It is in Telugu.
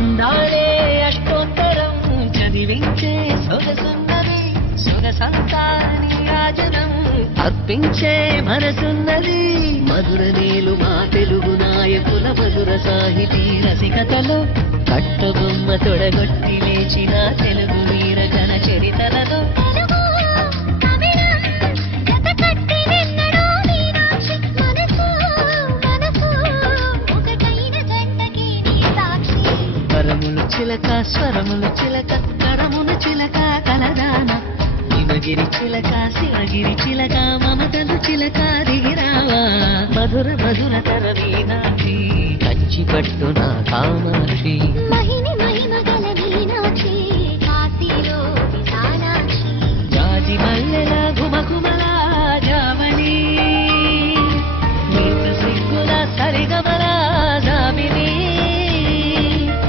అందాలే అష్టోత్తరం చదివించే సొగసున్నది సొగసంతా నీరాజనం అర్పించే మనసున్నది మధుర నీలు మా తెలుగు నాయకుల మధుర సాహితీ రసికతలో కట్టబొమ్మ తొడగొట్టి లేచిన తెలుగు వీర జన చరితలలో స్వరములు చిలక స్వరములు చిలక కరములు చిలక కలదాన హిమగిరి చిలక శివగిరి చిలక మమతలు చిలక దిగిరావా మధుర మధుర తర మీనాక్షి కంచి పట్టున కామాక్షి